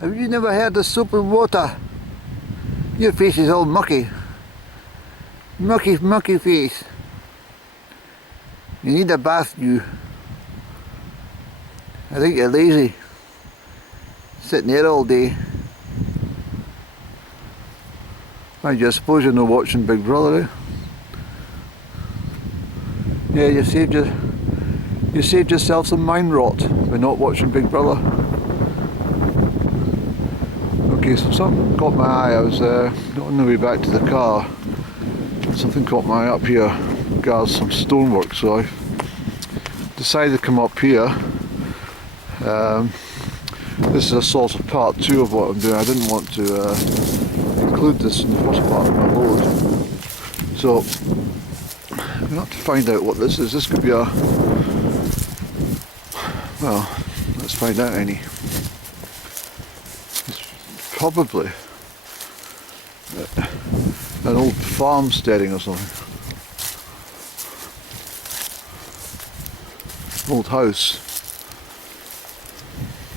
Have you never heard of soap and water? Your face is all mucky. Mucky face. You need a bath, you. I think you're lazy. Sitting there all day. Mind you, I suppose you're not watching Big Brother, eh? Yeah, you saved yourself some mind rot by not watching Big Brother. Okay, so something caught my eye. I was on the way back to the car. Something caught my eye up here. Regards some stonework, so I decided to come up here. This is a sort of part 2 of what I'm doing. I didn't want to include this in the first part of my load. So I'm going to have to find out what this is. This could be a... well, let's find out any. It's probably an old farmsteading or something. Old house.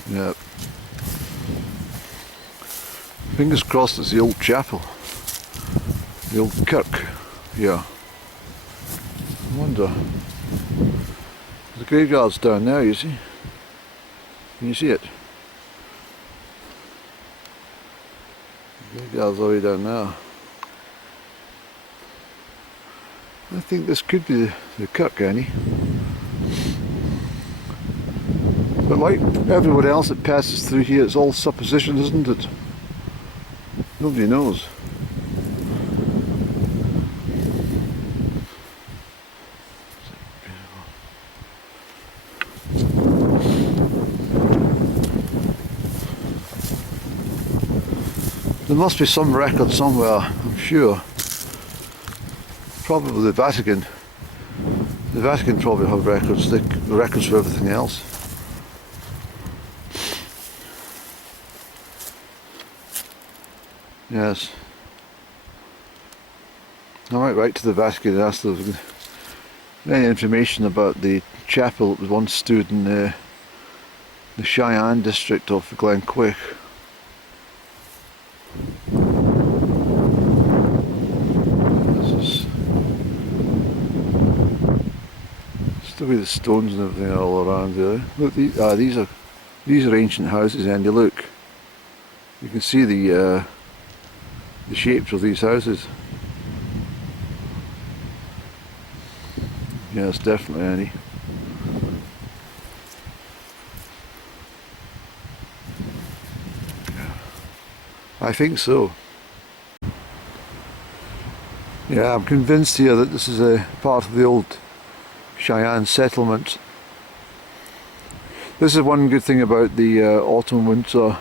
Yeah. Fingers crossed it's the old chapel. The old kirk. Yeah. I wonder. The graveyard's down there, you see. Can you see it? The graveyard's all the way down there. I think this could be the kirk, Annie. But like everyone else that passes through here, it's all supposition, isn't it? Nobody knows. There must be some record somewhere, I'm sure. Probably the Vatican. The Vatican probably have records, the records for everything else. Yes. I might write to the Vatican and ask them if there's any information about the chapel that once stood in the Shian district of Glen Quaich. The way the stones and everything are all around there. Look, these are ancient houses, Andy. Look, you can see the shapes of these houses. Yes, definitely, Andy. I think so. Yeah, I'm convinced here that this is a part of the old Shian settlement. This is one good thing about the autumn-winter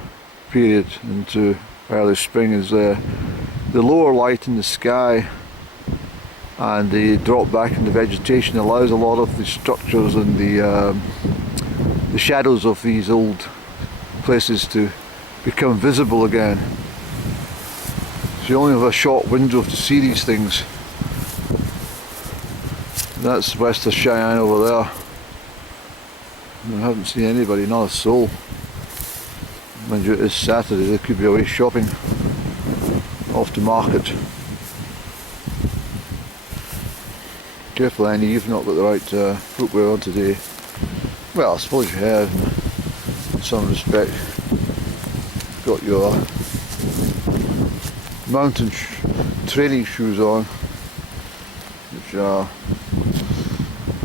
period into early spring is the lower light in the sky and the drop back in the vegetation allows a lot of the structures and the shadows of these old places to become visible again. So you only have a short window to see these things. That's west of Shian over there. I haven't seen anybody, not a soul. Mind you, it is Saturday, they could be away shopping, off to market. Careful, Annie, you've not got the right footwear on today. Well, I suppose you have, in some respect. Got your mountain training shoes on, which are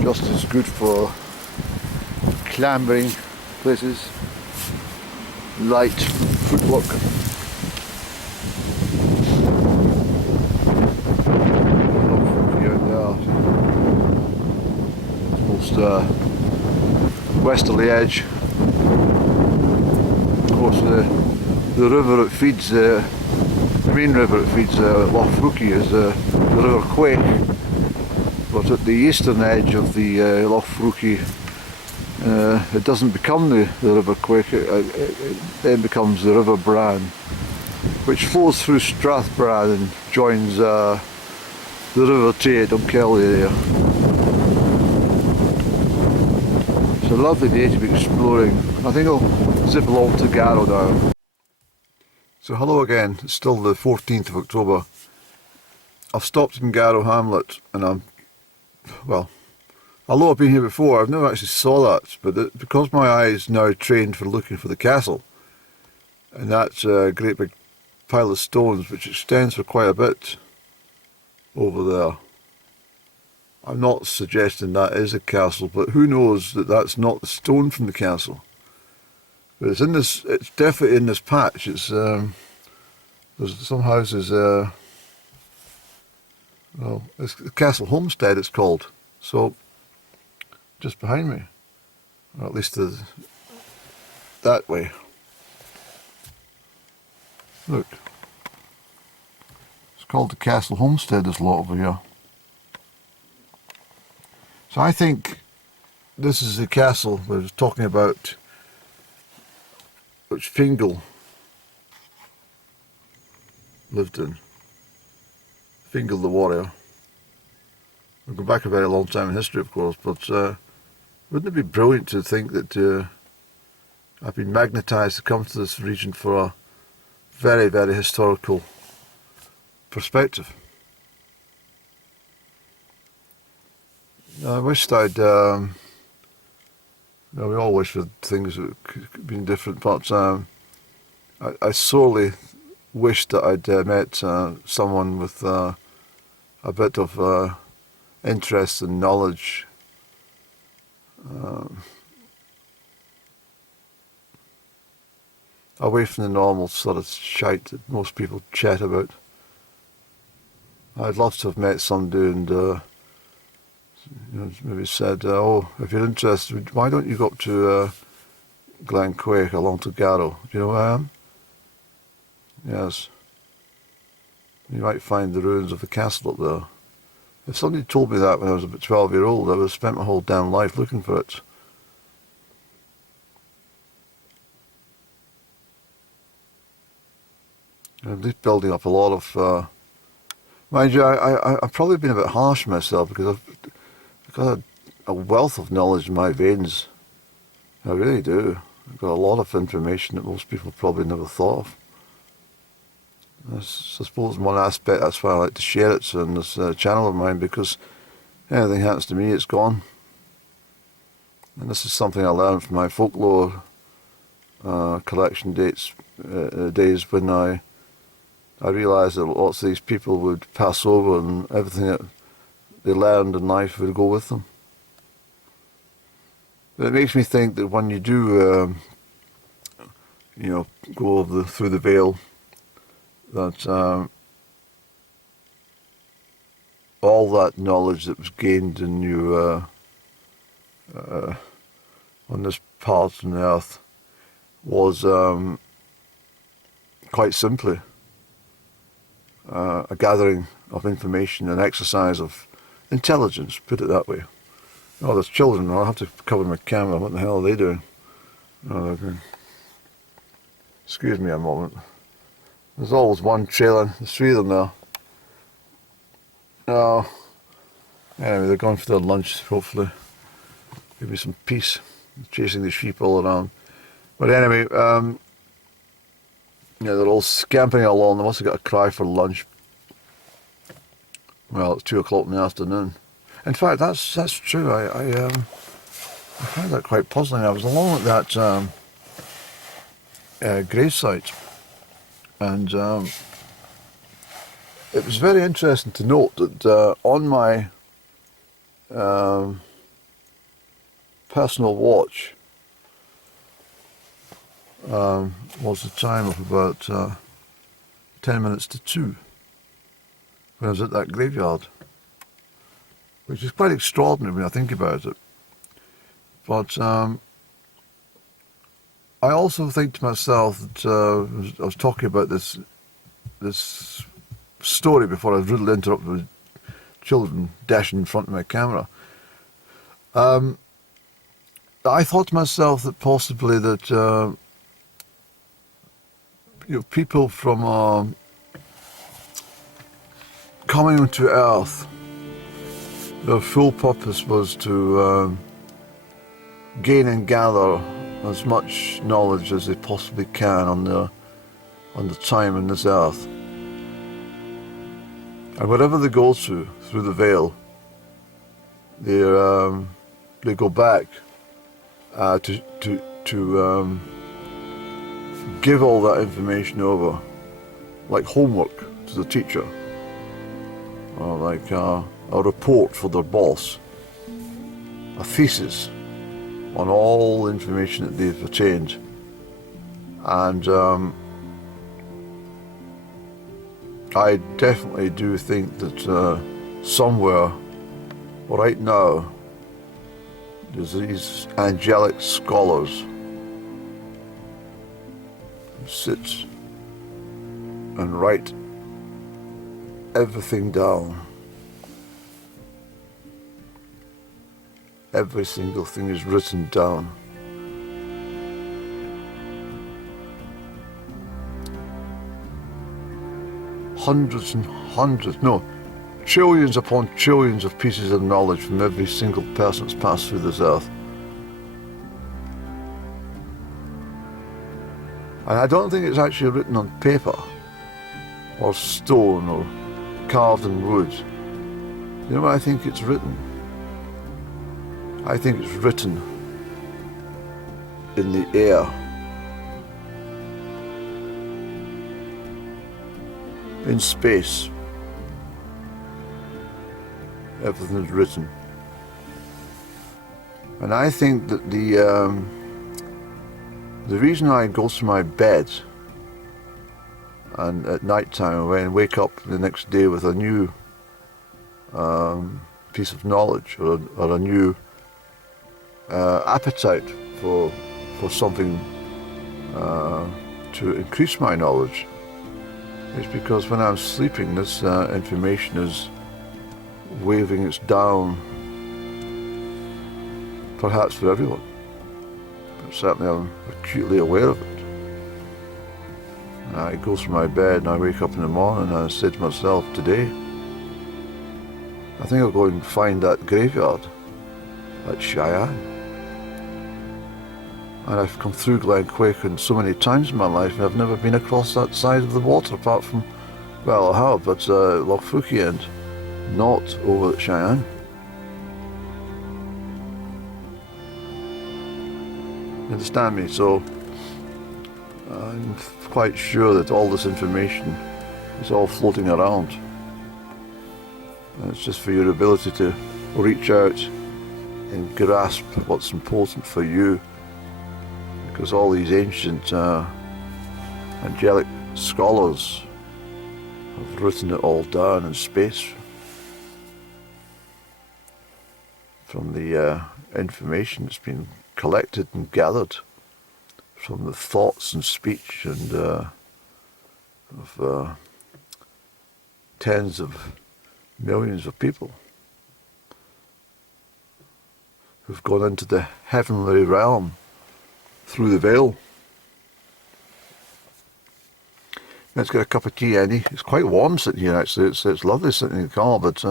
just as good for clambering places, light footwork. Almost westerly edge. Of course, the river it feeds, the main river it feeds Loch Freuchie is the River Quaich. But at the eastern edge of the Loch Freuchie, it doesn't become the River Quaich, it then becomes the River Bran, which flows through Strathbran and joins the River Tay at Dunkelly area. It's a lovely day to be exploring. I think I'll zip along to Garrow now. So hello again, it's still the 14th of October. I've stopped in Garrow Hamlet and well, although I've been here before, I've never actually saw that, but because my eye is now trained for looking for the castle, and that's a great big pile of stones which extends for quite a bit over there. I'm not suggesting that is a castle, but who knows that that's not the stone from the castle. But it's definitely in this patch. There's some houses, well, it's the Castle Homestead it's called, so just behind me, or at least that way. Look, it's called the Castle Homestead, this lot over here. So I think this is the castle we were talking about, which Fingal lived in. Fingal the warrior. We'll go back a very long time in history, of course, but wouldn't it be brilliant to think that I've been magnetised to come to this region for a very, very historical perspective. I wished I'd, we all wish for things that could have been different, but I sorely wished that I'd met someone with a bit of interest and knowledge. Away from the normal sort of shite that most people chat about. I'd love to have met somebody and maybe said, oh, if you're interested, why don't you go up to Glen Quaich along to Garrow? Do you know where I am? Yes. You might find the ruins of the castle up there. If somebody told me that when I was about 12-year-old, I would have spent my whole damn life looking for it. At least building up a lot of... mind you, I've probably been a bit harsh myself because I've got a wealth of knowledge in my veins. I really do. I've got a lot of information that most people probably never thought of. I suppose in one aspect that's why I like to share it on this channel of mine, because anything happens to me, it's gone. And this is something I learned from my folklore collection days when I realised that lots of these people would pass over and everything that they learned in life would go with them. But it makes me think that when you do, go through the veil, that all that knowledge that was gained in you on this part on the earth was quite simply a gathering of information, an exercise of intelligence, put it that way. Oh, there's children. I'll have to cover my camera. What the hell are they doing? Oh, okay. Excuse me a moment. There's always one trailing. There's three of them now. Oh. Anyway, they're going for their lunch, hopefully. Give me some peace. Chasing the sheep all around. But anyway, they're all scampering along. They must have got a cry for lunch. Well, it's 2 o'clock in the afternoon. In fact, that's true. I find that quite puzzling. I was along at that gravesite, and it was very interesting to note that on my personal watch was the time of about 10 minutes to 2 when I was at that graveyard, which is quite extraordinary when I think about it. But I also think to myself that I was talking about this story before I was rudely interrupted with children dashing in front of my camera. I thought to myself that possibly that people from coming to Earth, their full purpose was to gain and gather as much knowledge as they possibly can on the time on this earth. And wherever they go through the veil, they go back to give all that information over, like homework to the teacher, or like a report for their boss, a thesis on all the information that they've attained. And I definitely do think that somewhere right now there's these angelic scholars who sit and write everything down. Every single thing is written down. Hundreds and hundreds, no, trillions upon trillions of pieces of knowledge from every single person that's passed through this earth. And I don't think it's actually written on paper or stone or carved in wood. You know what I think it's written? I think it's written in the air. In space. Everything is written. And I think that the reason I go to my bed and at night time and wake up the next day with a new piece of knowledge or a new appetite for something to increase my knowledge, is because when I'm sleeping, this information is waving its down, perhaps for everyone, but certainly I'm acutely aware of it. And I go to my bed and I wake up in the morning and I say to myself, today, I think I'll go and find that graveyard at Shian. And I've come through Glen Quaich so many times in my life, and I've never been across that side of the water, apart from, well, I have, but Loch Freuchie and not over at Shian. You understand me? So I'm quite sure that all this information is all floating around. And it's just for your ability to reach out and grasp what's important for you. Because all these ancient angelic scholars have written it all down in space from the information that's been collected and gathered from the thoughts and speech and of tens of millions of people who've gone into the heavenly realm through the veil. Let's get a cup of tea, Andy. It's quite warm sitting here, actually. It's lovely sitting in the car, but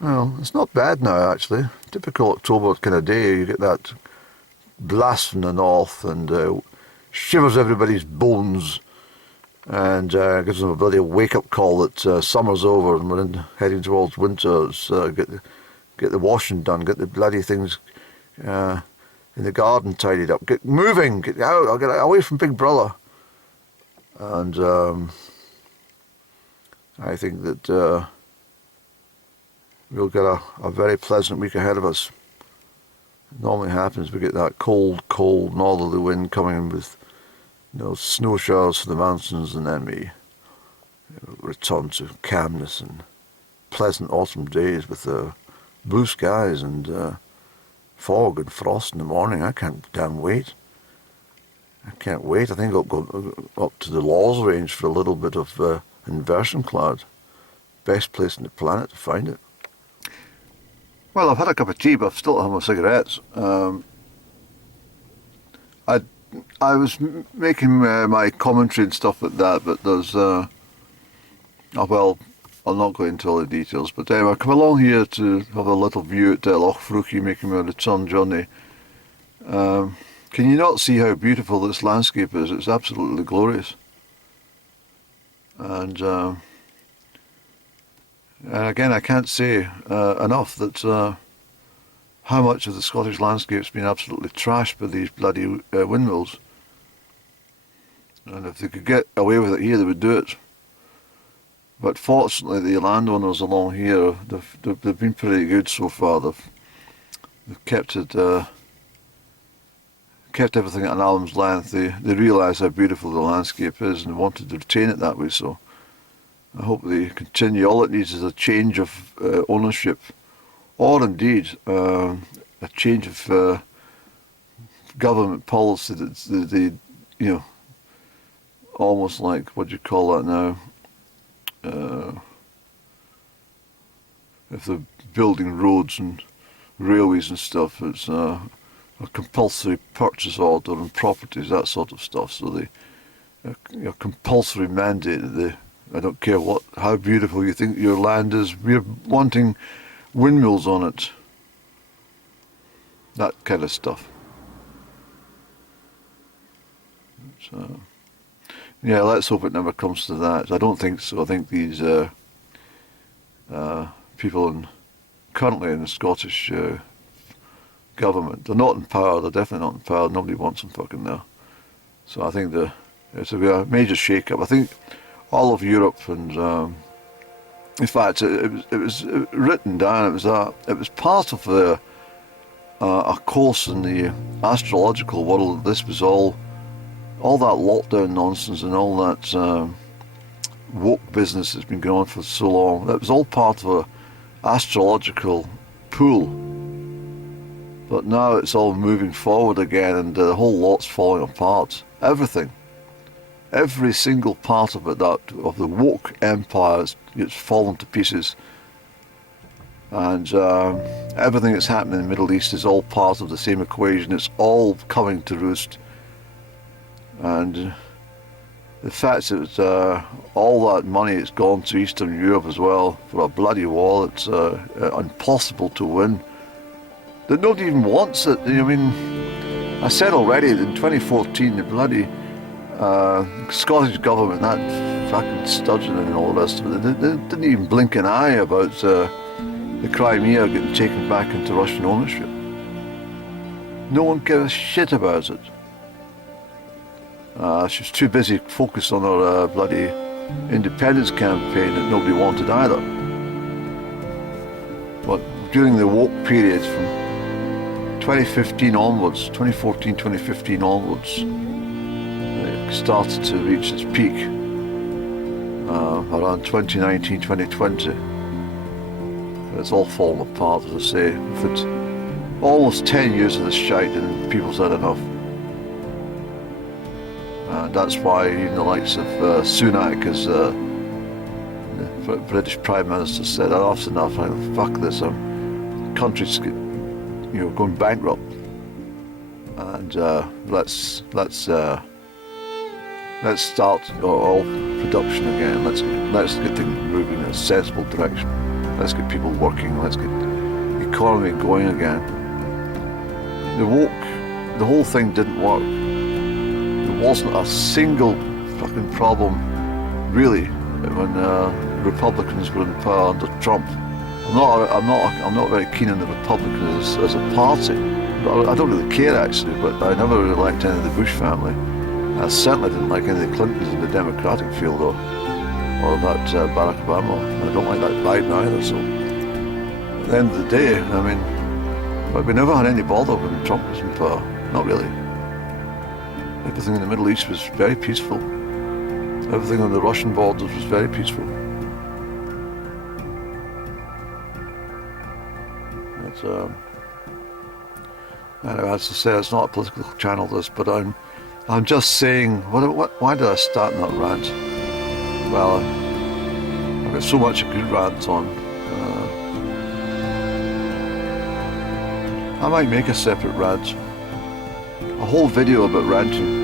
well, it's not bad now, actually. Typical October kind of day. You get that blast from the north and shivers everybody's bones and gives them a bloody wake-up call that summer's over and we're heading towards winter. Get the washing done, get the bloody things in the garden tidied up, get moving, get out, I'll get away from Big Brother. And I think that we'll get a very pleasant week ahead of us. It normally happens, we get that cold northerly wind coming in with snow showers for the mountains, and then we return to calmness and pleasant autumn days with blue skies and fog and frost in the morning. I can't damn wait. I can't wait. I think I'll go up to the Laws Range for a little bit of inversion cloud. Best place on the planet to find it. Well, I've had a cup of tea, but I've still had my cigarettes. I was making my commentary and stuff like that, but there's well, I'll not go into all the details, but anyway, I come along here to have a little view at Loch Freuchie, making my return journey. Can you not see how beautiful this landscape is? It's absolutely glorious. And again, I can't say enough that how much of the Scottish landscape's been absolutely trashed by these bloody windmills. And if they could get away with it here, they would do it. But fortunately, the landowners along here, they've been pretty good so far. They've kept it, kept everything at an arm's length. They realise how beautiful the landscape is and wanted to retain it that way. So I hope they continue. All it needs is a change of ownership, or indeed a change of government policy. That they, you know, almost like, what do you call that now? If they're building roads and railways and stuff, it's a compulsory purchase order on properties, that sort of stuff. So they compulsory mandate that I don't care how beautiful you think your land is, we're wanting windmills on it. That kind of stuff. So, yeah, let's hope it never comes to that. I don't think so. I think these people currently in the Scottish government, they're not in power. They're definitely not in power. Nobody wants them fucking there. So I think it's a major shake-up. I think all of Europe and in fact, it was written down. It was part of a course in the astrological world. This was all that lockdown nonsense and all that woke business that's been going on for so long. That was all part of a astrological pool. But now it's all moving forward again, and the whole lot's falling apart. Everything. Every single part of it, of the woke empire, it's fallen to pieces. And everything that's happening in the Middle East is all part of the same equation. It's all coming to roost. And the fact that all that money has gone to Eastern Europe as well for a bloody war, it's impossible to win. That nobody even wants it. I mean, I said already that in 2014 the bloody Scottish government, that fucking Sturgeon and all the rest of it, they didn't even blink an eye about the Crimea getting taken back into Russian ownership. No one gave a shit about it. She was too busy focused on her bloody independence campaign that nobody wanted either. But during the woke period from 2015 onwards, 2014, 2015 onwards, it started to reach its peak around 2019, 2020. It's all fallen apart, as I say. If it's almost 10 years of this shite and people's had enough. That's why even the likes of Sunak, as the British Prime Minister, said, enough's enough, fuck this, country's going bankrupt, and let's start all production again. Let's get things moving in a sensible direction. Let's get people working. Let's get the economy going again. The whole thing didn't work. There wasn't a single fucking problem, really, when Republicans were in power under Trump. I'm not very keen on the Republicans as a party. I don't really care actually, but I never really liked any of the Bush family. I certainly didn't like any of the Clintons in the Democratic field, or that Barack Obama. I don't like that Biden either. So at the end of the day, I mean, but we never had any bother when Trump was in power. Not really. Everything in the Middle East was very peaceful. Everything on the Russian borders was very peaceful. Anyway, as I say, it's not a political channel, this, but I'm just saying, why did I start in that rant? Well, I've got so much a good rant on. I might make a separate rant, a whole video about ranting,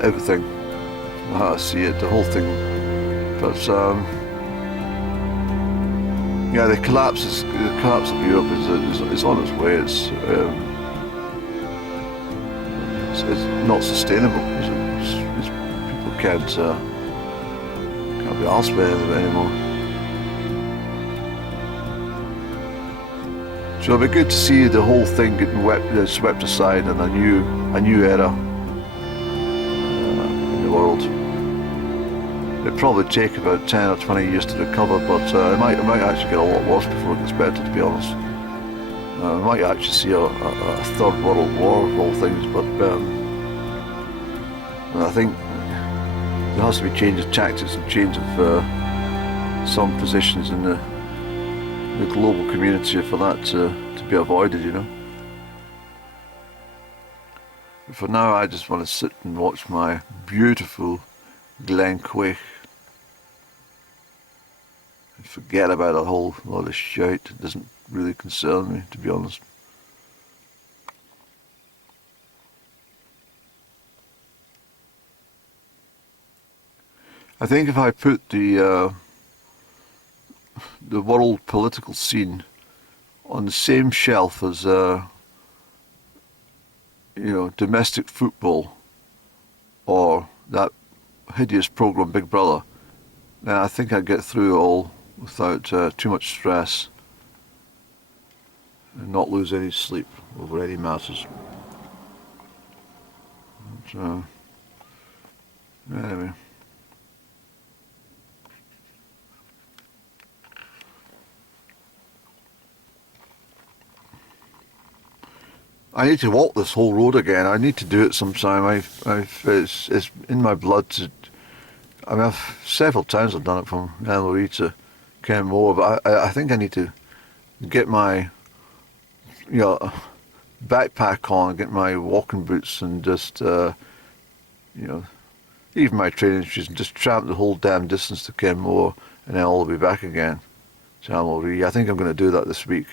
everything, how I see it, the whole thing. But yeah, the collapse of Europe is on its way. It's not sustainable. People can't be arsed with it anymore. So it'll be good to see the whole thing getting swept aside and a new era in the world. It'll probably take about 10 or 20 years to recover, but it might actually get a lot worse before it gets better, to be honest. We might actually see a third world war of all things, but I think there has to be change of tactics and change of some positions in the global community for that to be avoided, you know. But for now, I just want to sit and watch my beautiful Glen Quaich and forget about a whole lot of shite. It doesn't really concern me, to be honest. I think if I put the world political scene on the same shelf as domestic football or that hideous program Big Brother, then I think I'd get through it all without too much stress and not lose any sleep over any matters. So, anyway. I need to walk this whole road again. I need to do it sometime. It's in my blood to. I mean, several times I've done it from Amulree to Kenmore, but I think I need to get my backpack on, get my walking boots, and just even my training shoes, and just tramp the whole damn distance to Kenmore, and then I'll be back again to Amulree. I think I'm going to do that this week.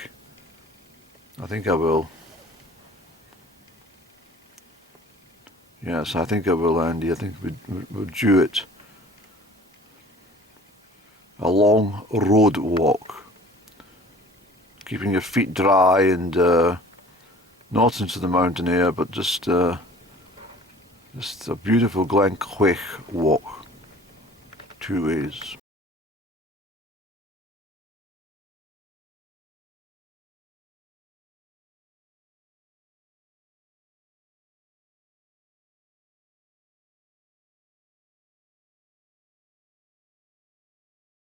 I think I will. Yes, I think I will, Andy. I think we'll do it. A long road walk. Keeping your feet dry and not into the mountain air, but just a beautiful Glen Quaich walk. 2 ways.